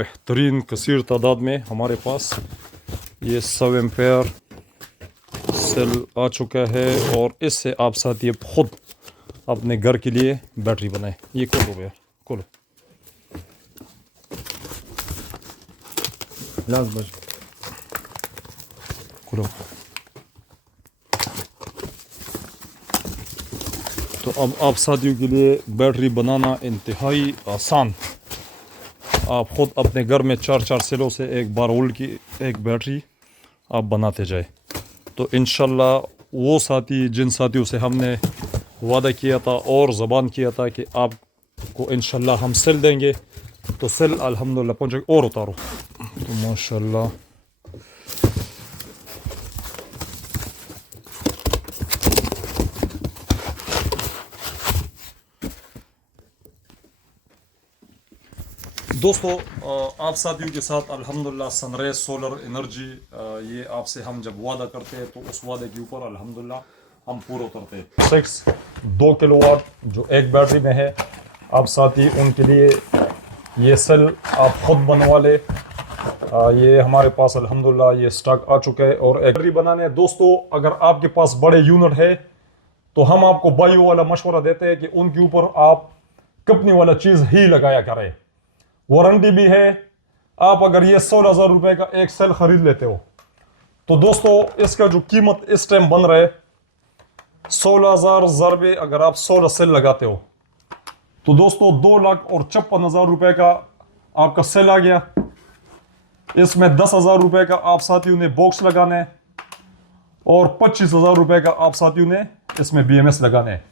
बेहतरीन कसीर तादाद में हमारे पास ये 100 एम्पेयर सेल आ चुका है और इससे आप साथ ये खुद अपने घर के लिए बैटरी बनाए। ये खोलो भैया, खोलो। खोलो। तो अब आप साथियों के लिए बैटरी बनाना इंतहाई आसान। आप ख़ुद अपने घर में 4-4 सेलों से एक 12 वोल्ट की एक बैटरी आप बनाते जाए। तो इंशाल्लाह वो साथी जिन साथियों से हमने वादा किया था और ज़बान किया था कि आपको इंशाल्लाह हम सेल देंगे, तो सेल अल्हम्दुलिल्लाह पहुँचे। और उतारो तो माशाल्लाह दोस्तों, आप साथियों के साथ अल्हम्दुलिल्लाह सनराइज सोलर एनर्जी, ये आपसे हम जब वादा करते हैं तो उस वादे के ऊपर अल्हम्दुलिल्लाह हम पूरा उतरते हैं। 2 किलोवाट जो एक बैटरी में है, आप साथी उनके लिए ये सेल आप खुद बनवा ले। ये हमारे पास अल्हम्दुलिल्लाह ये स्टॉक आ चुका है। और एक बैटरी बनाने दोस्तों, अगर आपके पास बड़े यूनिट है तो हम आपको बायो वाला मशवरा देते हैं कि उनके ऊपर आप कंपनी वाला चीज़ ही लगाया करें। वारंटी भी है। आप अगर ये 16,000 रुपए का एक सेल खरीद लेते हो तो दोस्तों इसका जो कीमत इस टाइम बन रहा है 16,000 ज़रबे, अगर आप 16 सेल लगाते हो तो दोस्तों 2,54,000 रुपए का आपका सेल आ गया। इसमें 10,000 रुपए का आप साथियों ने बॉक्स लगाना है और 25,000 रुपए का आप साथियों ने इसमें BMS लगाना है।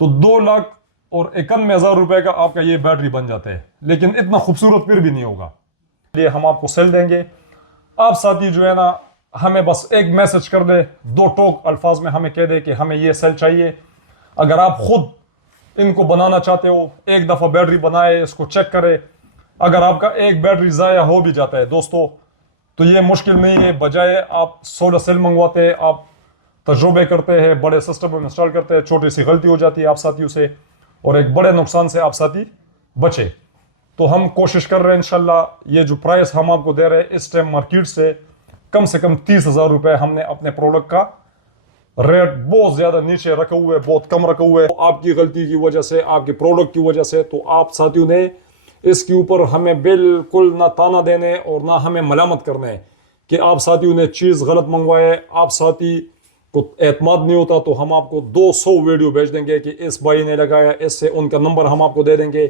तो 2,91,000 रुपए का आपका ये बैटरी बन जाता है। लेकिन इतना खूबसूरत फिर भी नहीं होगा। ये हम आपको सेल देंगे। आप साथी जो है ना, हमें बस एक मैसेज कर दे, 2 टोक अल्फाज में हमें कह दे कि हमें ये सेल चाहिए। अगर आप खुद इनको बनाना चाहते हो, एक दफ़ा बैटरी बनाए, इसको चेक करें। अगर आपका एक बैटरी ज़ाया हो भी जाता है दोस्तों, तो ये मुश्किल नहीं है। बजाय आप 16 सेल मंगवाते हैं, आप तजुर्बे करते हैं, बड़े सिस्टम में इंस्टॉल करते हैं, छोटी सी गलती हो जाती है आप साथियों से और एक बड़े नुकसान से आप साथी बचे। तो हम कोशिश कर रहे हैं इंशाल्लाह, ये जो प्राइस हम आपको दे रहे हैं इस टाइम मार्केट से कम 30,000 रुपए हमने अपने प्रोडक्ट का रेट बहुत ज़्यादा नीचे रखे हुए, बहुत कम रखे हुए। तो आपकी गलती की वजह से, आपके प्रोडक्ट की वजह से, तो आप साथियों ने इसके ऊपर हमें बिल्कुल ना ताना देने और ना हमें मलामत करने कि आप साथियों ने चीज़ गलत मंगवाए। आप साथी को एतमाद नहीं होता तो हम आपको 200 वीडियो भेज देंगे कि इस भाई ने लगाया, इससे उनका नंबर हम आपको दे देंगे।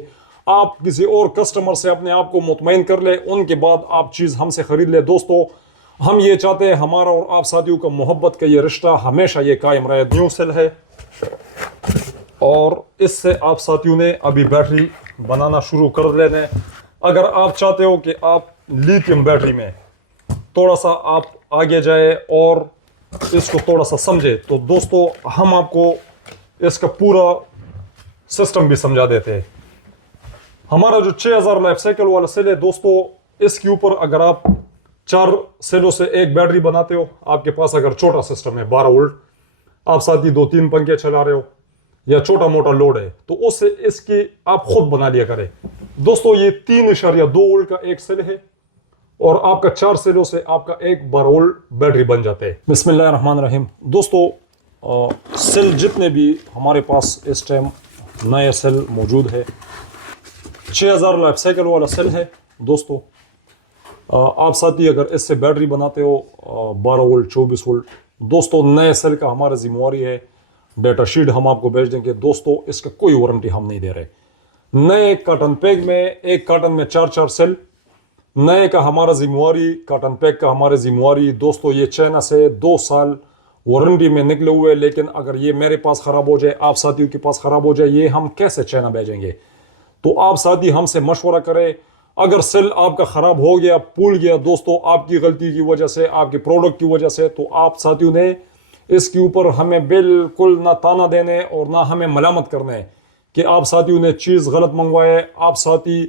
आप किसी और कस्टमर से अपने आप को मुतमईन कर ले, उनके बाद आप चीज़ हमसे ख़रीद ले। दोस्तों, हम ये चाहते हैं हमारा और आप साथियों का मोहब्बत का ये रिश्ता हमेशा ये कायम रहे। न्यू सेल है और इससे आप साथियों ने अभी बैटरी बनाना शुरू कर लेने। अगर आप चाहते हो कि आप लिथियम बैटरी में थोड़ा सा आप आगे जाए और इसको थोड़ा सा समझे, तो दोस्तों हम आपको इसका पूरा सिस्टम भी समझा देते हैं। हमारा जो 6000 लाइफ साइकिल वाला सेल है दोस्तों, इसके ऊपर अगर आप 4 सेलों से एक बैटरी बनाते हो, आपके पास अगर छोटा सिस्टम है 12 वोल्ट, आप साथ ही 2-3 पंखे चला रहे हो या छोटा मोटा लोड है, तो उससे इसकी आप खुद बना लिया करें। दोस्तों ये 3.2 वोल्ट का एक सेल है और आपका 4 सेलों से आपका एक 12 वोल्ट बैटरी बन जाता है। बिस्मिल्लाहिर्रहमानिर्रहीम। दोस्तों, सेल जितने भी हमारे पास इस टाइम नए सेल मौजूद है, 6000 लाइफ साइकिल वाला सेल है दोस्तों। आप साथी अगर इससे बैटरी बनाते हो 12 वोल्ट 24 वोल्ट, दोस्तों नए सेल का हमारा जिम्मेवारी है, डेटा शीट हम आपको भेज देंगे। दोस्तों इसका कोई वारंटी हम नहीं दे रहे। नए कार्टन पैक में, एक कार्टन में 4-4 सेल नए का हमारा जिम्मेवारी, कार्टन पैक का हमारा जिम्मेवारी। दोस्तों ये चाइना से 2 साल वारंटी में निकले हुए, लेकिन अगर ये मेरे पास ख़राब हो जाए, आप साथियों के पास ख़राब हो जाए, ये हम कैसे चाइना भेजेंगे। तो आप साथी हमसे मशवरा करें। अगर सेल आपका ख़राब हो गया, फूल गया दोस्तों आपकी गलती की वजह से, आपके प्रोडक्ट की वजह से, तो आप साथियों ने इसके ऊपर हमें बिल्कुल ना ताना देने और ना हमें मलामत करने कि आप साथियों ने चीज़ गलत मंगवाए। आप साथी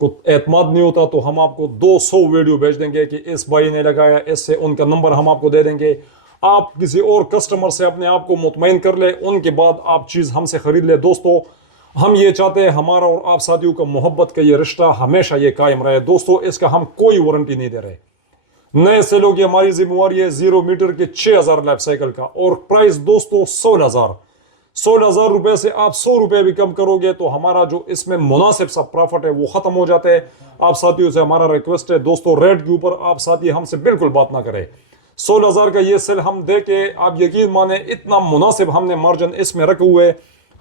को एतमाद नहीं होता तो हम आपको 200 वीडियो भेज देंगे कि इस भाई ने लगाया, इससे उनका नंबर हम आपको दे देंगे। आप किसी और कस्टमर से अपने आप को मुतमईन कर ले, उनके बाद आप चीज़ हमसे ख़रीद ले। दोस्तों हम ये चाहते हैं हमारा और आप साथियों का मोहब्बत का ये रिश्ता हमेशा ये कायम रहे दोस्तों। इसका हम कोई वारंटी नहीं दे रहे। नए सेलों की हमारी जिम्मेवारी है 0 मीटर के 6000 लाइफ साइकिल का, और प्राइस दोस्तों 16,000 रुपए से आप 100 रुपए भी कम करोगे तो हमारा जो इसमें मुनासिब सा प्रॉफिट है वो खत्म हो जाता है। आप साथियों से हमारा रिक्वेस्ट है दोस्तों, रेट के ऊपर आप साथी हमसे बिल्कुल बात ना करें। 16,000 का ये सेल हम दे के आप यकीन माने इतना मुनासिब हमने मार्जिन इसमें रखे हुए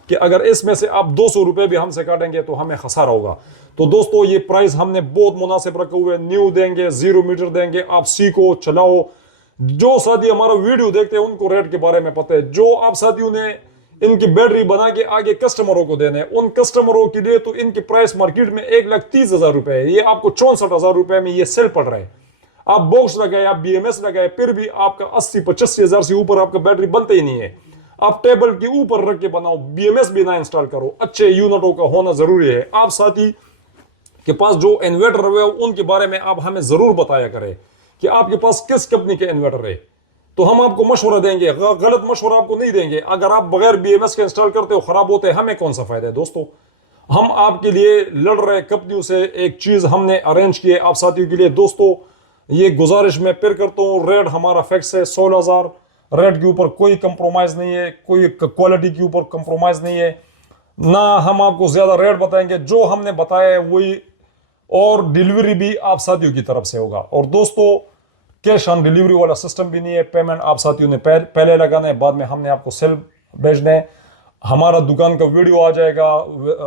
कि अगर इसमें से आप 200 रुपए भी हमसे काटेंगे तो हमें खसारा होगा। तो दोस्तों ये प्राइस हमने बहुत मुनासिब रखे हुए, न्यू देंगे, 0 मीटर देंगे, आप सीखो चलाओ। जो साथी हमारा वीडियो देखते हैं उनको रेट के बारे में पता है। जो आप साथियों ने इनकी बैटरी बना के आगे कस्टमरों को देने, उन कस्टमरों के लिए तो इनकी प्राइस मार्केट में 1,30,000 रुपए है, ये आपको 64,000 रुपए में ये सेल पड़ रहा है। आप बॉक्स लगाए, आप BMS लगाए, फिर भी आपका 80-85,000 से ऊपर आपका बैटरी बनता ही नहीं है। आप टेबल के ऊपर रख के बनाओ, BMS भी ना इंस्टॉल करो, अच्छे यूनिटों का होना जरूरी है। आप साथी के पास जो इन्वर्टर है उनके बारे में आप हमें जरूर बताया करें कि आपके पास किस कंपनी के इन्वर्टर है, तो हम आपको मशवरा देंगे, गलत मशवरा आपको नहीं देंगे। अगर आप बगैर BMS के इंस्टॉल करते हो, खराब होते हैं, हमें कौन सा फायदा है दोस्तों। हम आपके लिए लड़ रहे कंपनियों से, एक चीज हमने अरेंज की है आप साथियों के लिए दोस्तों। ये गुजारिश मैं फिर करता हूँ, रेट हमारा फिक्स है 16,000। रेट के ऊपर कोई कंप्रोमाइज नहीं है, कोई क्वालिटी के ऊपर कंप्रोमाइज नहीं है, ना हम आपको ज्यादा रेट बताएंगे। जो हमने बताया है वही, और डिलीवरी भी आप साथियों की तरफ से होगा। और दोस्तों कैश ऑन डिलीवरी वाला सिस्टम भी नहीं है, पेमेंट आप साथियों ने पहले लगाना है, बाद में हमने आपको सेल भेजना है। हमारा दुकान का वीडियो आ जाएगा,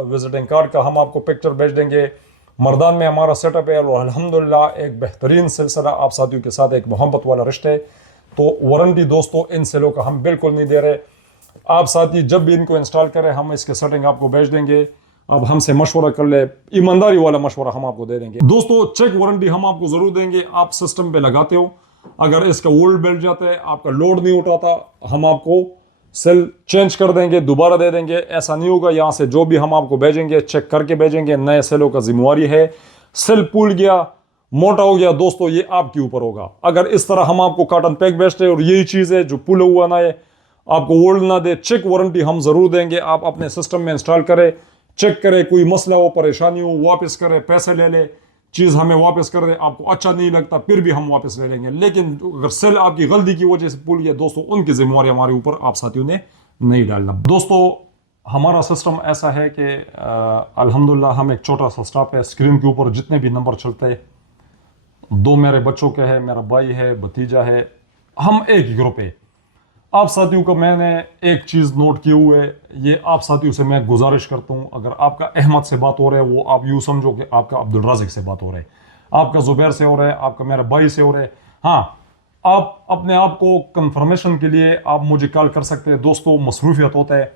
विजिटिंग कार्ड का हम आपको पिक्चर भेज देंगे। मर्दान में हमारा सेटअप है और अल्हम्दुलिल्लाह एक बेहतरीन सिलसिला आप साथियों के साथ, एक मोहब्बत वाला रिश्ता है। तो वारंटी दोस्तों इन सेलों का हम बिल्कुल नहीं दे रहे। आप साथी जब भी इनको इंस्टॉल करें हम इसके सेटिंग आपको भेज देंगे, अब हमसे मशवरा कर ले, ईमानदारी वाला मशवरा हम आपको दे देंगे दोस्तों। चेक वारंटी हम आपको जरूर देंगे। आप सिस्टम पे लगाते हो, अगर इसका वोल्ट बैठ जाता है, आपका लोड नहीं उठाता, हम आपको सेल चेंज कर देंगे, दोबारा दे देंगे। ऐसा नहीं होगा, यहाँ से जो भी हम आपको भेजेंगे चेक करके भेजेंगे। नए सेलों का जिम्मेवारी है, सेल पुल गया, मोटा हो गया दोस्तों, ये आपके ऊपर होगा। अगर इस तरह हम आपको कॉटन पैक बेचते हैं और यही चीज़ है जो पुल हुआ ना है, आपको वोल्ट ना दे, चेक वारंटी हम जरूर देंगे। आप अपने सिस्टम में इंस्टॉल करें, चेक करें, कोई मसला हो, परेशानी हो, वापस करें, पैसे ले ले, चीज़ हमें वापस कर दे। आपको अच्छा नहीं लगता फिर भी हम वापस ले लेंगे, लेकिन अगर सेल आपकी गलती की वजह से पुल गया दोस्तों, उनकी जिम्मेवारी हमारे ऊपर आप साथियों ने नहीं डालना। दोस्तों हमारा सिस्टम ऐसा है कि अल्हम्दुलिल्लाह हम एक छोटा सा स्टाफ है। स्क्रीन के ऊपर जितने भी नंबर चलते हैं, 2 मेरे बच्चों के हैं, मेरा भाई है, भतीजा है, हम एक ही ग्रुप है। आप साथियों का मैंने एक चीज़ नोट की हुई है, ये आप साथियों से मैं गुजारिश करता हूँ, अगर आपका अहमद से बात हो रहा है वो आप यूँ समझो कि आपका अब्दुल राज़िक से बात हो रहा है, आपका ज़ुबैर से हो रहा है, आपका मेरा भाई से हो रहा है। हाँ, आप अपने आप को कंफर्मेशन के लिए आप मुझे कॉल कर सकते हैं दोस्तों, मसरूफियत होता है।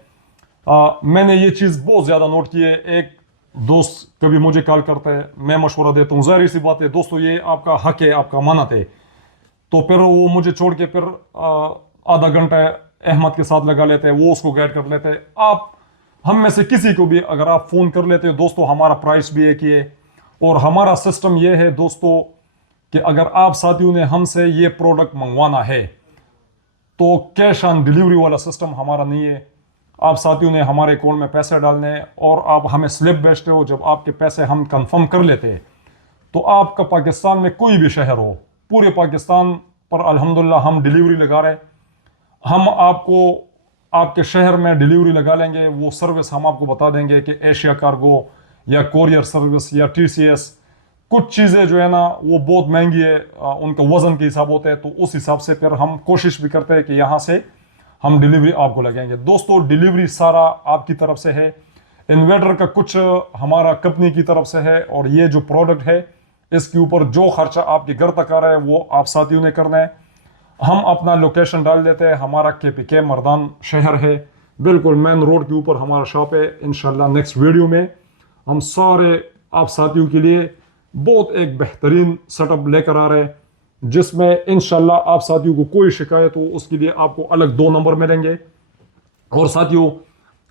मैंने ये चीज़ बहुत ज़्यादा नोट की है। एक दोस्त कभी मुझे कॉल करता है, मैं मशवरा देता हूँ, ज़ाहिर सी बात है दोस्तों, ये आपका हक है, आपका अमानत है। तो फिर वो मुझे छोड़ के फिर आधा घंटा अहमद के साथ लगा लेते हैं, वो उसको गाइड कर लेते हैं। आप हम में से किसी को भी अगर आप फ़ोन कर लेते हो दोस्तों, हमारा प्राइस भी एक ही है। और हमारा सिस्टम ये है दोस्तों कि अगर आप साथियों ने हमसे ये प्रोडक्ट मंगवाना है तो कैश ऑन डिलीवरी वाला सिस्टम हमारा नहीं है। आप साथियों ने हमारे अकाउंट में पैसे डालने हैं और आप हमें स्लिप भेजते हो। जब आपके पैसे हम कंफर्म कर लेते हैं तो आपका पाकिस्तान में कोई भी शहर हो, पूरे पाकिस्तान पर अल्हम्दुलिल्लाह हम डिलीवरी लगा रहे हैं। हम आपको आपके शहर में डिलीवरी लगा लेंगे। वो सर्विस हम आपको बता देंगे कि एशिया कार्गो या कोरियर सर्विस या TCS, कुछ चीज़ें जो है ना वो बहुत महंगी है, उनका वज़न के हिसाब होता है, तो उस हिसाब से फिर हम कोशिश भी करते हैं कि यहाँ से हम डिलीवरी आपको लगाएंगे। दोस्तों डिलीवरी सारा आपकी तरफ से है, इन्वर्टर का कुछ हमारा कंपनी की तरफ से है, और ये जो प्रोडक्ट है इसके ऊपर जो खर्चा आपके घर तक आ रहा है वो आप साथियों ने करना है। हम अपना लोकेशन डाल देते हैं, हमारा KPK मर्दान शहर है, बिल्कुल मेन रोड के ऊपर हमारा शॉप है। इंशाल्लाह नेक्स्ट वीडियो में हम सारे आप साथियों के लिए बहुत एक बेहतरीन सेटअप लेकर आ रहे हैं, जिसमें इंशाल्लाह आप साथियों को कोई शिकायत हो उसके लिए आपको अलग 2 नंबर मिलेंगे। और साथियों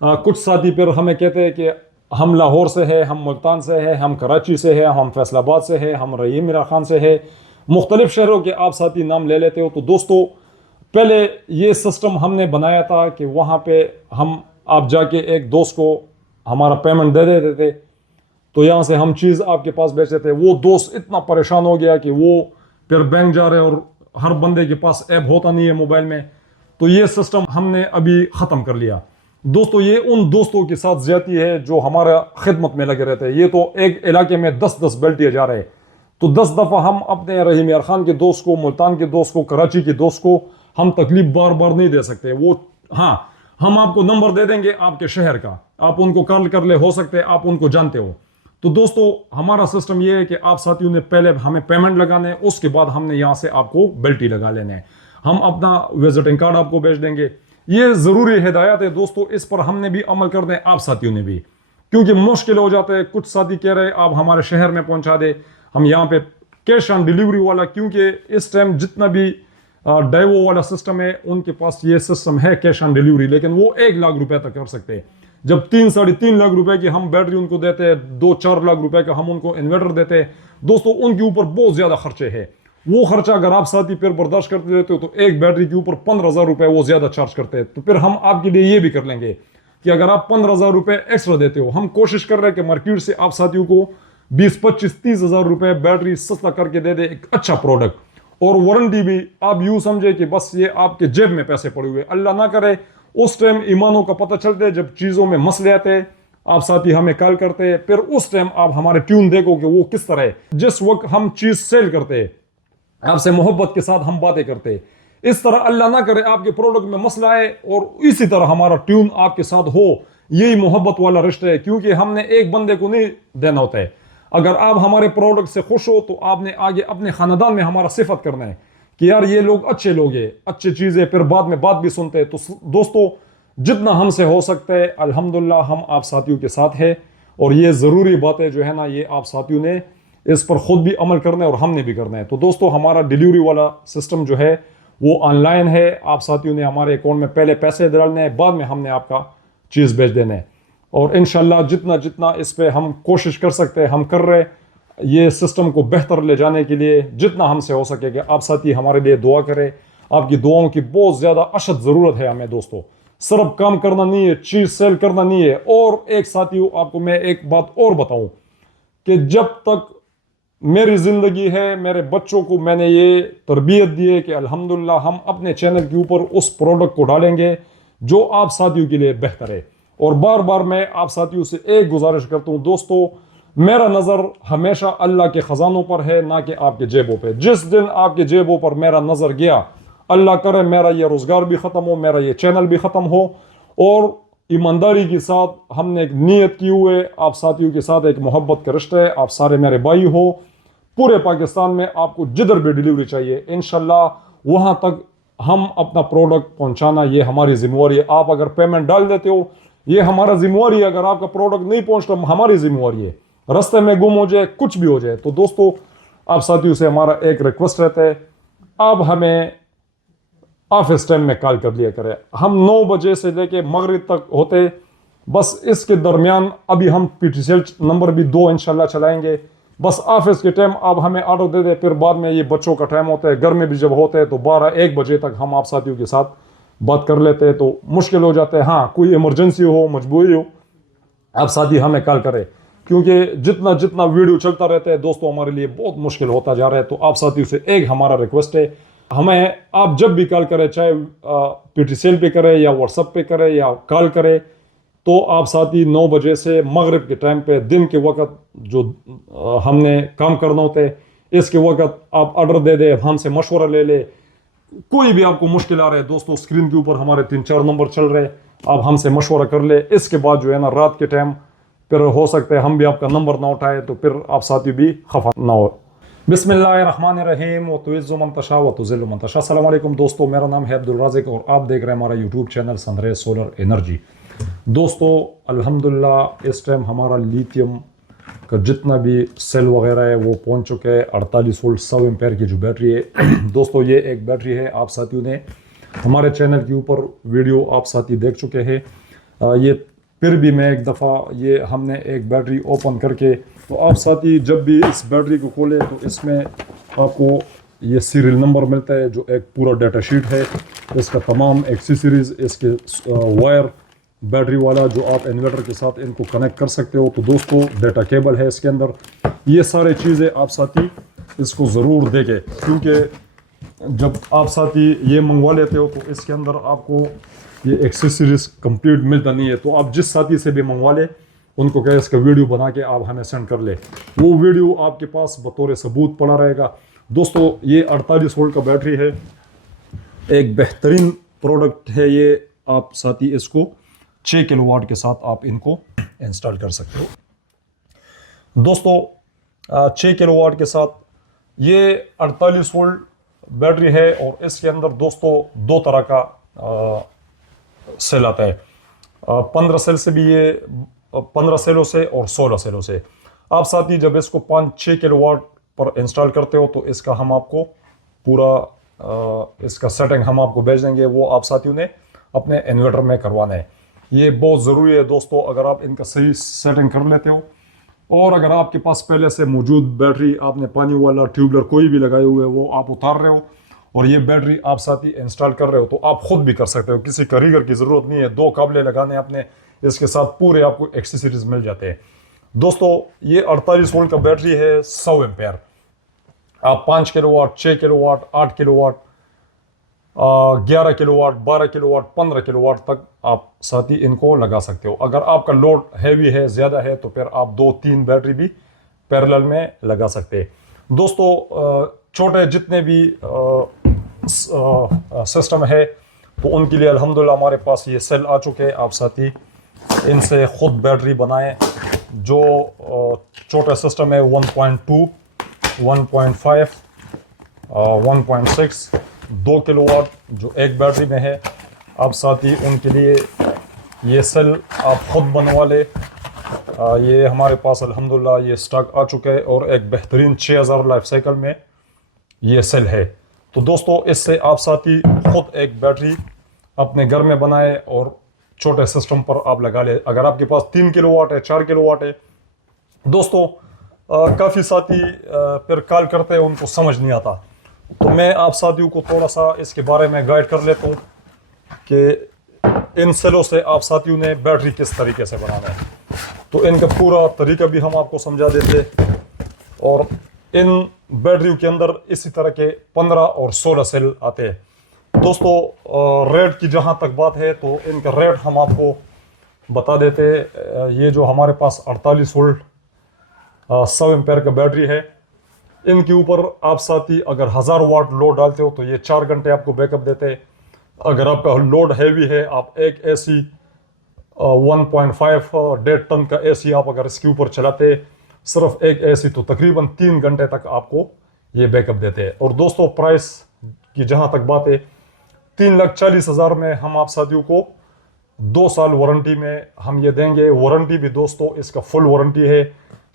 कुछ साथी फिर हमें कहते हैं कि हम लाहौर से है, हम मुल्तान से है, हम कराची से है, हम फैसलाबाद से है, हम रहीम मीरा खान से है, मुख्तलिफ शहरों के आप साथी नाम ले लेते हो। तो दोस्तों पहले ये सिस्टम हमने बनाया था कि वहाँ पे हम आप जाके एक दोस्त को हमारा पेमेंट दे देते थे, तो यहाँ से हम चीज़ आपके पास बेचते थे। वो दोस्त इतना परेशान हो गया कि वो फिर बैंक जा रहे और हर बंदे के पास ऐप होता नहीं है मोबाइल में, तो ये सिस्टम हमने अभी ख़त्म कर लिया। दोस्तों ये उन दोस्तों के साथ ज्यादती है जो हमारा खिदमत में लगे रहते हैं। ये तो एक इलाके में 10-10 बेल्टियाँ जा रहे हैं, तो 10 दफ़ा हम अपने रहीम यार खान के दोस्त को, मुल्तान के दोस्त को, कराची के दोस्त को हम तकलीफ बार बार नहीं दे सकते। वो हाँ, हम आपको नंबर दे देंगे आपके शहर का, आप उनको कॉल कर ले, हो सकते हैं आप उनको जानते हो। तो दोस्तों हमारा सिस्टम ये है कि आप साथियों ने पहले हमें पेमेंट लगाने है, उसके बाद हमने यहाँ से आपको बेल्टी लगा लेने हैं। हम अपना विजिटिंग कार्ड आपको भेज देंगे। ये ज़रूरी हिदायत है दोस्तों, इस पर हमने भी अमल कर दें, आप साथियों ने भी, क्योंकि मुश्किल हो जाता है। कुछ साथी कह रहे हैं आप हमारे शहर में पहुंचा दे, हम यहाँ पे कैश ऑन डिलीवरी वाला, क्योंकि इस टाइम जितना भी डाइवो वाला सिस्टम है उनके पास ये सिस्टम है कैश ऑन डिलीवरी, लेकिन वो 1 लाख रुपए तक कर सकते हैं। जब 3-3.5 लाख रुपए की हम बैटरी उनको देते हैं, 2-4 लाख रुपए का हम उनको इन्वर्टर देते हैं, दोस्तों उनके ऊपर बहुत ज्यादा खर्चे हैं। वो खर्चा अगर आप साथी फिर बर्दाश्त करते रहते हो तो एक बैटरी के ऊपर 15,000 रुपए वो ज्यादा चार्ज करते हैं। तो फिर हम आपके लिए ये भी कर लेंगे कि अगर आप 15,000 रुपए एक्स्ट्रा देते हो, हम कोशिश कर रहे हैं कि मार्केट से आप साथियों को 20-25-30,000 रुपए बैटरी सस्ता करके दे दे, एक अच्छा प्रोडक्ट, और वारंटी भी आप यूं समझे कि बस ये आपके जेब में पैसे पड़े हुए। अल्लाह ना करे उस टाइम ईमानों का पता चलते जब चीजों में मसले आते, आप साथी हमें कॉल करते हैं, फिर उस टाइम आप हमारे ट्यून देखो कि वो किस तरह है। जिस वक्त हम चीज सेल करते हैं, आपसे मोहब्बत के साथ हम बातें करते हैं, इस तरह अल्लाह ना करे आपके प्रोडक्ट में मसला आए और इसी तरह हमारा ट्यून आपके साथ हो। यही मोहब्बत वाला रिश्ता है, क्योंकि हमने एक बंदे को नहीं देना होता है। अगर आप हमारे प्रोडक्ट से खुश हो तो आपने आगे अपने खानदान में हमारा सिफत करना है कि यार ये लोग अच्छे लोग हैं, अच्छी चीजें, फिर बाद में बात भी सुनते हैं। तो दोस्तों जितना हमसे हो सकता है अल्हम्दुलिल्लाह हम आप साथियों के साथ हैं, और ये ज़रूरी बातें जो है ना, ये आप साथियों ने इस पर खुद भी अमल करना है और हमने भी करना है। तो दोस्तों हमारा डिलीवरी वाला सिस्टम जो है वो ऑनलाइन है। आप साथियों ने हमारे अकाउंट में पहले पैसे डालने हैं, बाद में हमने आपका चीज़ भेज देना है, और इंशाल्लाह जितना जितना इस पर हम कोशिश कर सकते हैं हम कर रहे हैं। ये सिस्टम को बेहतर ले जाने के लिए जितना हमसे हो सकेगा आप साथी हमारे लिए दुआ करें। आपकी दुआओं की बहुत ज़्यादा अशद ज़रूरत है हमें दोस्तों। सिर्फ काम करना नहीं है, चीज़ सेल करना नहीं है। और एक साथी आपको मैं एक बात और बताऊं कि जब तक मेरी ज़िंदगी है, मेरे बच्चों को मैंने ये तरबियत दी है कि अल्हम्दुलिल्लाह हम अपने चैनल के ऊपर उस प्रोडक्ट को डालेंगे जो आप साथियों के लिए बेहतर है। और बार बार मैं आप साथियों से एक गुजारिश करता हूँ दोस्तों, मेरा नज़र हमेशा अल्लाह के ख़जानों पर है, ना कि आपके जेबों पे। जिस दिन आपके जेबों पर मेरा नज़र गया, अल्लाह करे मेरा ये रोज़गार भी ख़त्म हो, मेरा ये चैनल भी ख़त्म हो, और ईमानदारी के साथ हमने एक नीयत की हुए आप साथियों के साथ एक मोहब्बत का रिश्ता है, आप सारे मेरे भाई हो। पूरे पाकिस्तान में आपको जिधर भी डिलीवरी चाहिए इंशाल्लाह वहाँ तक हम अपना प्रोडक्ट पहुँचाना ये हमारी जिम्मेवारी है। आप अगर पेमेंट डाल देते हो ये हमारा जिम्मेवारी है, अगर आपका प्रोडक्ट नहीं पहुँचता हमारी जिम्मेवारी है, रास्ते में गुम हो जाए, कुछ भी हो जाए। तो दोस्तों आप साथियों से हमारा एक रिक्वेस्ट रहता है, आप हमें ऑफिस टाइम में कॉल कर लिया करें। हम 9 बजे से लेके मगरिब तक होते, बस इसके दरमियान अभी हम पीटीसीएल नंबर भी 2 इंशाल्लाह चलाएंगे। बस ऑफिस के टाइम आप हमें ऑर्डर दे दे, फिर बाद में ये बच्चों का टाइम होता है, घर में भी जब होते हैं तो 12-1 बजे तक हम आप साथियों के साथ बात कर लेते हैं, तो मुश्किल हो जाता है। हाँ, कोई इमरजेंसी हो, मजबूरी हो, आप साथी हमें कॉल करें, क्योंकि जितना जितना वीडियो चलता रहता है दोस्तों हमारे लिए बहुत मुश्किल होता जा रहा है। तो आप साथियों से एक हमारा रिक्वेस्ट है, हमें आप जब भी कॉल करें, चाहे पीटीसीएल पे करें या व्हाट्सएप पे करें या कॉल करें, तो आप साथी 9 बजे से मगरिब के टाइम पे, दिन के वक्त जो हमने काम करना होता है, इसके वक्त आप ऑर्डर दे दे, हमसे मशवरा ले ले। कोई भी आपको मुश्किल आ रहा है दोस्तों, स्क्रीन के ऊपर हमारे 3-4 नंबर चल रहे हैं, आप हमसे मशवरा कर ले। इसके बाद जो है ना रात के टाइम फिर हो सकता है हम भी आपका नंबर ना उठाए, तो फिर आप साथी भी खफा ना हो। बिस्मिल्लाहिर्रहमानिर्रहीम व तुइज़्ज़ु मन तशा व तुज़िल्लु मन तशा। अस्सलाम वालेकुम दोस्तों, मेरा नाम है अब्दुल राज़िक और आप देख रहे हैं हमारा YouTube channel sun rays solar energy. दोस्तों अल्हम्दुलिल्लाह इस टाइम हमारा लिथियम का जितना भी सेल वगैरह है वो पहुंच चुके हैं। 48 वोल्ट 100 एम्पेयर की जो बैटरी है दोस्तों, ये एक बैटरी है। आप साथियों ने हमारे चैनल के ऊपर वीडियो आप साथी देख चुके हैं। ये फिर भी मैं एक दफ़ा ये हमने एक बैटरी ओपन करके, तो आप साथी जब भी इस बैटरी को खोले तो इसमें आपको ये सीरियल नंबर मिलता है, जो एक पूरा डाटा शीट है, इसका तमाम एक्सेसरीज, इसके वायर, बैटरी वाला जो आप इन्वर्टर के साथ इनको कनेक्ट कर सकते हो। तो दोस्तों डेटा केबल है इसके अंदर, ये सारी चीज़ें आप साथी इसको ज़रूर देखें, क्योंकि जब आप साथी ये मंगवा लेते हो तो इसके अंदर आपको ये एक्सेसरीज कंप्लीट मिलता नहीं है। तो आप जिस साथी से भी मंगवा ले उनको कहे इसका वीडियो बना के आप हमें सेंड कर ले, वो वीडियो आपके पास बतौर सबूत पड़ा रहेगा। दोस्तों ये 48 वोल्ट का बैटरी है, एक बेहतरीन प्रोडक्ट है ये। आप साथी इसको 6 किलोवाट के साथ आप इनको इंस्टॉल कर सकते हो। दोस्तों 6 किलोवाट के साथ ये 48 वोल्ट बैटरी है और इसके अंदर दोस्तों दो तरह का सेल आता है। 15 सेल से भी, ये 15 सेलों से और 16 सेलों से। आप साथी जब इसको 5-6 किलोवाट पर इंस्टॉल करते हो तो इसका हम आपको पूरा इसका सेटिंग हम आपको भेज देंगे, वो आप साथियों ने अपने इन्वर्टर में करवाना है। ये बहुत ज़रूरी है दोस्तों, अगर आप इनका सही सेटिंग कर लेते हो और अगर आपके पास पहले से मौजूद बैटरी आपने पानी वाला ट्यूबलर कोई भी लगाए हुए वो आप उतार रहे हो और ये बैटरी आप साथी इंस्टॉल कर रहे हो तो आप खुद भी कर सकते हो, किसी कारीगर की ज़रूरत नहीं है। 2 काबले लगाने अपने, इसके साथ पूरे आपको एक्सेसरीज मिल जाते हैं। दोस्तों ये 48 वोल्ट का बैटरी है, 100 एम्पेयर। आप 5 kilowatt, 6 kilowatt, 8 kilowatt, 11 kilowatt, 12 kilowatt, 15 kilowatt तक आप साथी इनको लगा सकते हो। अगर आपका लोड हैवी है, ज़्यादा है, तो फिर आप 2-3 बैटरी भी पैरेलल में लगा सकते हैं। दोस्तों छोटे जितने भी सिस्टम है तो उनके लिए अल्हम्दुलिल्लाह हमारे पास ये सेल आ चुके हैं। आप साथी इनसे ख़ुद बैटरी बनाएं। जो छोटा सिस्टम है 1.2, 1.5, 1.6, 2 किलोवाट जो एक बैटरी में है, आप साथी उनके लिए ये सेल आप ख़ुद बनवा ले। ये हमारे पास अल्हम्दुलिल्लाह ये स्टॉक आ चुका है और एक बेहतरीन 6000 लाइफ साइकिल में ये सेल है। तो दोस्तों इससे आप साथी खुद एक बैटरी अपने घर में बनाए और छोटे सिस्टम पर आप लगा ले। अगर आपके पास 3 किलोवाट है, 4 किलोवाट है, दोस्तों काफ़ी साथी फिर कॉल करते हैं, उनको समझ नहीं आता, तो मैं आप साथियों को थोड़ा सा इसके बारे में गाइड कर लेता हूँ कि इन सेलों से आप साथियों ने बैटरी किस तरीके से बनाना है। तो इनका पूरा तरीका भी हम आपको समझा देते और इन बैटरियों के अंदर इसी तरह के 15 और 16 सेल आते हैं। दोस्तों रेट की जहाँ तक बात है तो इनका रेट हम आपको बता देते। ये जो हमारे पास 48 वोल्ट 100 एम्पेयर का बैटरी है, इनके ऊपर आप साथी अगर 1000 वाट लोड डालते हो तो ये 4 घंटे आपको बैकअप देते हैं। अगर आपका लोड हैवी है, आप एक एसी 1.5 1.5 टन का एसी आप अगर इसके ऊपर चलाते, सिर्फ एक एसी, तो तकरीबन 3 घंटे तक आपको ये बैकअप देते हैं। और दोस्तों प्राइस की जहाँ तक बात है, 3,40,000 में हम आप साथियों को 2 साल वारंटी में हम ये देंगे। वारंटी भी दोस्तों इसका फुल वारंटी है,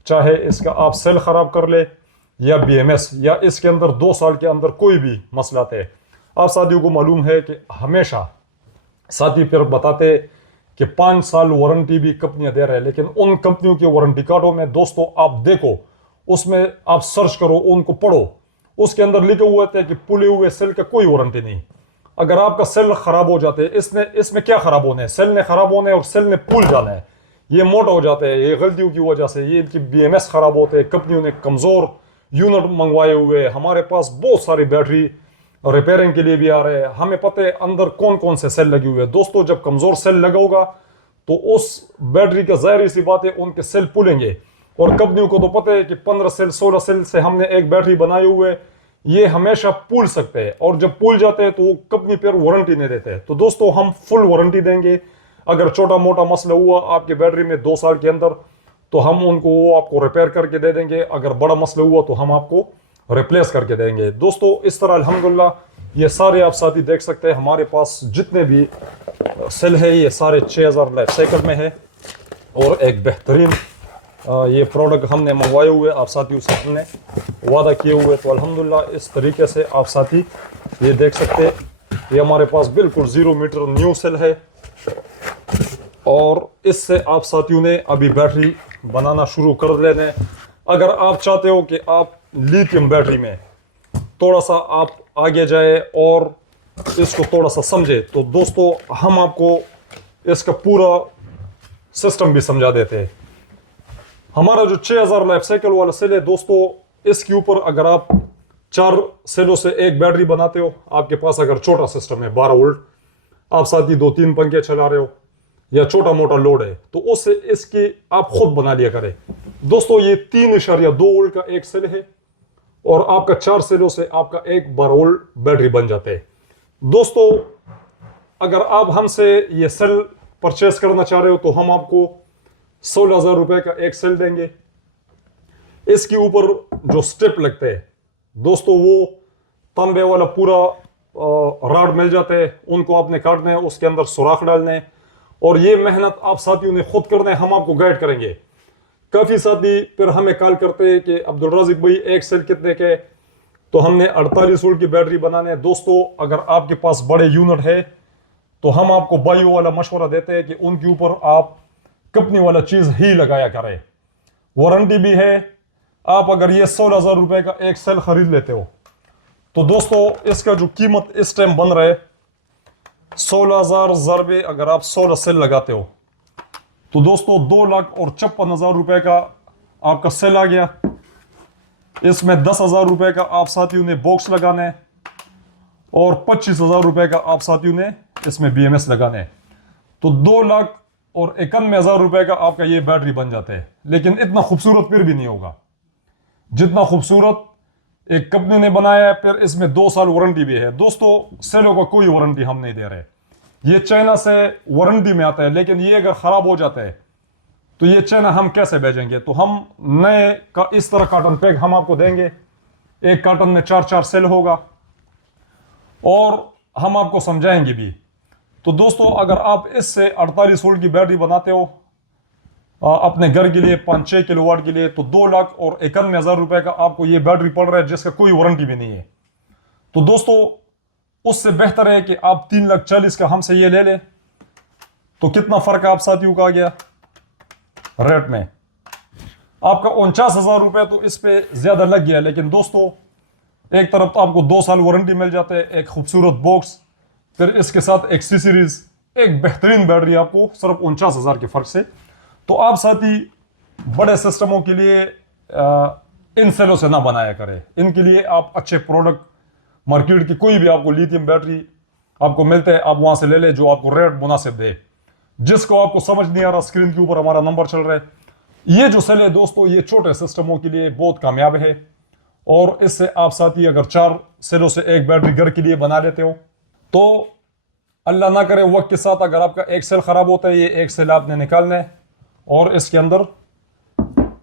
चाहे इसका आप सेल ख़राब कर ले या BMS या इसके अंदर 2 साल के अंदर कोई भी मसला थे। आप साथियों को मालूम है कि हमेशा साथी फिर बताते कि 5 साल वारंटी भी कंपनियां दे रहे हैं, लेकिन उन कंपनियों के वारंटी कार्डों में दोस्तों आप देखो, उसमें आप सर्च करो, उनको पढ़ो, उसके अंदर लिखे हुए थे कि पुले हुए सेल का कोई वारंटी नहीं। अगर आपका सेल खराब हो जाते, इसमें क्या खराब होने है, सेल ने खराब होने और सेल ने पुल जाना है, ये मोटा हो जाते हैं, ये गलतियों की वजह से ये इनकी BMS खराब होते हैं। कंपनियों ने कमज़ोर यूनिट मंगवाए हुए, हमारे पास बहुत सारी बैटरी रिपेयरिंग के लिए भी आ रहे हैं, हमें पता है अंदर कौन कौन से सेल लगे हुए हैं। दोस्तों जब कमज़ोर सेल लगा होगा तो उस बैटरी का ज़ाहिर सी बात है उनके सेल पुलेंगे, और कंपनियों को तो पता है कि 15 सेल 16 सेल से हमने एक बैटरी बनाए हुए, ये हमेशा पुल सकते हैं, और जब पुल जाते हैं तो वो कंपनी पर वारंटी नहीं देते हैं। तो दोस्तों हम फुल वारंटी देंगे। अगर छोटा मोटा मसला हुआ आपके बैटरी में 2 साल के अंदर तो हम उनको वो आपको रिपेयर करके दे देंगे, अगर बड़ा मसला हुआ तो हम आपको रिप्लेस करके देंगे। दोस्तों इस तरह अल्हम्दुलिल्लाह ये सारे आप साथी देख सकते हैं, हमारे पास जितने भी सेल है ये सारे 6000 लाइफ साइकिल में है, और एक बेहतरीन ये प्रोडक्ट हमने मंगवाए हुए आप साथियों से हमने वादा किए हुए। तो अल्हम्दुलिल्लाह इस तरीके से आप साथी ये देख सकते हैं, ये हमारे पास बिल्कुल 0 मीटर न्यू सेल है, और इससे आप साथियों ने अभी बैटरी बनाना शुरू कर लेने। अगर आप चाहते हो कि आप लिथियम बैटरी में थोड़ा सा आप आगे जाए और इसको थोड़ा सा समझे, तो दोस्तों हम आपको इसका पूरा सिस्टम भी समझा देते हैं। हमारा जो 6000 लाइफ साइकिल वाला सेल है दोस्तों, इसके ऊपर अगर आप 4 सेलों से एक बैटरी बनाते हो, आपके पास अगर छोटा सिस्टम है 12 वोल्ट, आप साथ ही 2-3 पंखे चला रहे हो या छोटा मोटा लोड है, तो उससे इसकी आप खुद बना लिया करें दोस्तों। ये 3.2 वोल्ट का एक सेल है और आपका 4 सेलों से आपका एक 12 वोल्ट बैटरी बन जाते हैं दोस्तों। अगर आप हमसे ये सेल परचेस करना चाह रहे हो तो हम आपको 16,000 रुपए का एक सेल देंगे। इसके ऊपर जो स्टेप लगते हैं दोस्तों, वो तांबे वाला पूरा रॉड मिल जाते हैं, उनको आपने काटना है, उसके अंदर सुराख डालने हैं और ये मेहनत आप साथियों ने खुद करना है, हम आपको गाइड करेंगे। काफ़ी साथी फिर हमें कॉल करते हैं कि अब्दुल राज़िक भाई एक सेल कितने के, तो हमने 48 वोल्ट की बैटरी बनाने है दोस्तों। अगर आपके पास बड़े यूनिट है तो हम आपको बायो वाला मशवरा देते हैं कि उनके ऊपर आप कंपनी वाला चीज़ ही लगाया करें, वारंटी भी है। आप अगर ये 16,000 रुपए का एक सेल खरीद लेते हो तो दोस्तों इसका जो कीमत इस टाइम बन रहा है 16,000 ज़रबे, अगर आप 16 सेल लगाते हो तो दोस्तों 2,54,000 रुपए का आपका सेल आ गया। इसमें 10,000 रुपए का आप साथियों ने बॉक्स लगाना है और 25,000 रुपए का आप साथियों ने इसमें BMS लगाना है, तो 2,91,000 रुपए का आपका ये बैटरी बन जाता है। लेकिन इतना खूबसूरत फिर भी नहीं होगा जितना खूबसूरत एक कंपनी ने बनाया है। फिर इसमें 2 साल वारंटी भी है दोस्तों। सेलों का कोई वारंटी हम नहीं दे रहे, ये चाइना से वारंटी में आता है, लेकिन ये अगर ख़राब हो जाता है तो ये चाइना हम कैसे भेजेंगे। तो हम नए का इस तरह कार्टन पैक हम आपको देंगे, एक कार्टन में 4-4 सेल होगा और हम आपको समझाएंगे भी। तो दोस्तों अगर आप इससे 48 वोल्ट की बैटरी बनाते हो अपने घर के लिए 5-6 किलोवाट के लिए, तो 2,91,000 रुपए का आपको ये बैटरी पड़ रहा है जिसका कोई वारंटी भी नहीं है। तो दोस्तों उससे बेहतर है कि आप 3,40,000 का हमसे ये ले लें। तो कितना फर्क आप साथियों का आ गया रेट में, आपका 49,000 रुपए तो इस पे ज्यादा लग गया। लेकिन दोस्तों एक तरफ तो आपको 2 साल वारंटी मिल जाते हैं, एक खूबसूरत बॉक्स, फिर इसके साथ एक सी सीरीज, एक बेहतरीन बैटरी आपको सिर्फ 49,000 के फर्क से। तो आप साथी बड़े सिस्टमों के लिए इन सेलों से ना बनाया करें, इनके लिए आप अच्छे प्रोडक्ट मार्केट की कोई भी आपको लिथियम बैटरी आपको मिलते हैं, आप वहां से ले ले जो आपको रेट मुनासिब दे। जिसको आपको समझ नहीं आ रहा, स्क्रीन के ऊपर हमारा नंबर चल रहा है। ये जो सेल है दोस्तों, ये छोटे सिस्टमों के लिए बहुत कामयाब है और इससे आप साथी अगर 4 सेलों से एक बैटरी घर के लिए बना लेते हो तो अल्लाह ना करे वक्त के साथ अगर आपका एक सेल खराब होता है, ये एक सेल आपने निकालना है और इसके अंदर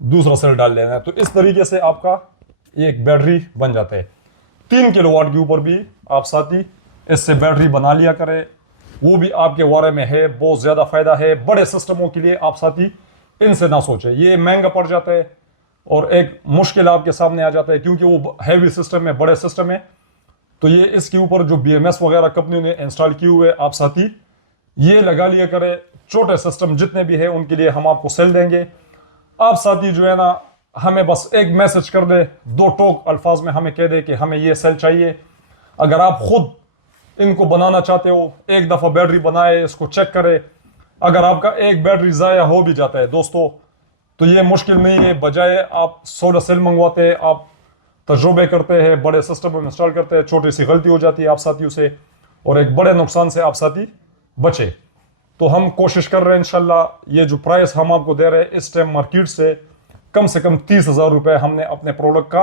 दूसरा सेल डाल लेना है। तो इस तरीके से आपका एक बैटरी बन जाता है। 3 किलोवाट के ऊपर भी आप साथी इससे बैटरी बना लिया करें, वो भी आपके वारे में है, बहुत ज़्यादा फ़ायदा है। बड़े सिस्टमों के लिए आप साथी इनसे ना सोचें, ये महंगा पड़ जाता है और एक मुश्किल आपके सामने आ जाता है क्योंकि वो हैवी सिस्टम है, बड़े सिस्टम है। तो ये इसके ऊपर जो BMS वगैरह कंपनी ने इंस्टॉल किए हुए आप साथी ये लगा लिया करें। छोटे सिस्टम जितने भी है उनके लिए हम आपको सेल देंगे। आप साथी जो है ना हमें बस एक मैसेज कर दे, 2 टोक अल्फाज में हमें कह दे कि हमें ये सेल चाहिए। अगर आप खुद इनको बनाना चाहते हो, एक दफ़ा बैटरी बनाए, इसको चेक करें। अगर आपका एक बैटरी ज़ाया हो भी जाता है दोस्तों तो ये मुश्किल नहीं है, बजाय आप 16 सेल मंगवाते हैं, आप तजुर्बे करते हैं, बड़े सिस्टम में इंस्टॉल करते हैं, छोटी सी गलती हो जाती है आप साथियों से और एक बड़े नुकसान से आप साथी बचे। तो हम कोशिश कर रहे हैं इंशाल्लाह, ये जो प्राइस हम आपको दे रहे हैं इस टाइम मार्केट से कम 30,000 रुपए हमने अपने प्रोडक्ट का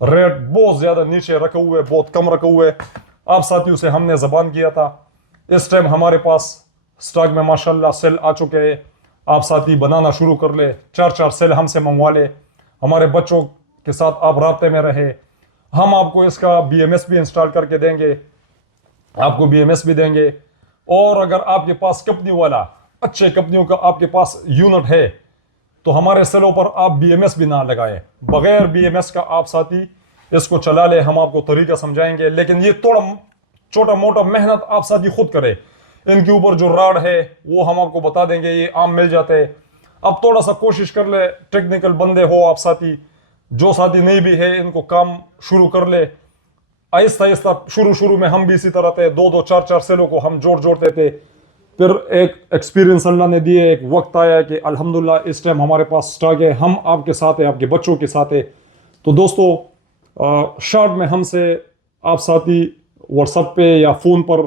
रेट बहुत ज़्यादा नीचे रखे हुए, बहुत कम रखे हुए। आप साथियों से हमने ज़बान किया था, इस टाइम हमारे पास स्टॉक में माशाल्लाह सेल आ चुके हैं। आप साथी बनाना शुरू कर ले, 4-4 सेल हमसे मंगवा ले, हमारे बच्चों के साथ आप राब्ते में रहे। हम आपको इसका BMS भी इंस्टॉल करके देंगे, आपको BMS भी देंगे। और अगर आपके पास कंपनी वाला अच्छे कंपनियों का आपके पास यूनिट है तो हमारे सेलों पर आप BMS भी ना लगाए, बगैर BMS का आप साथी इसको चला ले, हम आपको तरीका समझाएंगे। लेकिन ये थोड़ा छोटा मोटा मेहनत आप साथी खुद करे। इनके ऊपर जो राड है वो हम आपको बता देंगे, ये आम मिल जाते हैं। अब थोड़ा सा कोशिश कर ले, टेक्निकल बंदे हो आप साथी, जो साथी नहीं भी है इनको काम शुरू कर ले आहिस्ता आहिस्ता। शुरू में हम भी इसी तरह थे, 2-2 4-4 सेलों को हम जोड़ते थे, फिर एक एक्सपीरियंस अल्लाह ने दिए, एक वक्त आया कि अल्हम्दुलिल्लाह इस टाइम हमारे पास स्टॉक है, हम आपके साथ है, आपके बच्चों के साथ है। तो दोस्तों शॉर्ट में हमसे आप साथी व्हाट्सएप पे या फ़ोन पर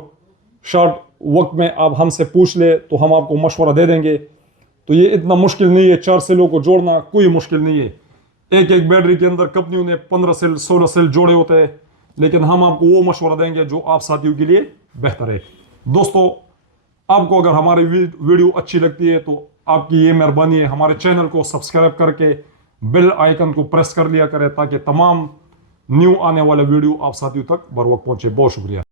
शॉर्ट वक्त में आप हमसे पूछ ले तो हम आपको मशवरा दे देंगे। तो ये इतना मुश्किल नहीं है, 4 सेलों को जोड़ना कोई मुश्किल नहीं है। एक एक बैटरी के अंदर कंपनियों ने 15 सेल 16 सेल जोड़े होते हैं, लेकिन हम आपको वो मशवरा देंगे जो आप साथियों के लिए बेहतर है। दोस्तों आपको अगर हमारी वीडियो अच्छी लगती है तो आपकी ये मेहरबानी है, हमारे चैनल को सब्सक्राइब करके बेल आइकन को प्रेस कर लिया करें ताकि तमाम न्यू आने वाला वीडियो आप साथियों तक बर वक्त पहुंचे। बहुत शुक्रिया।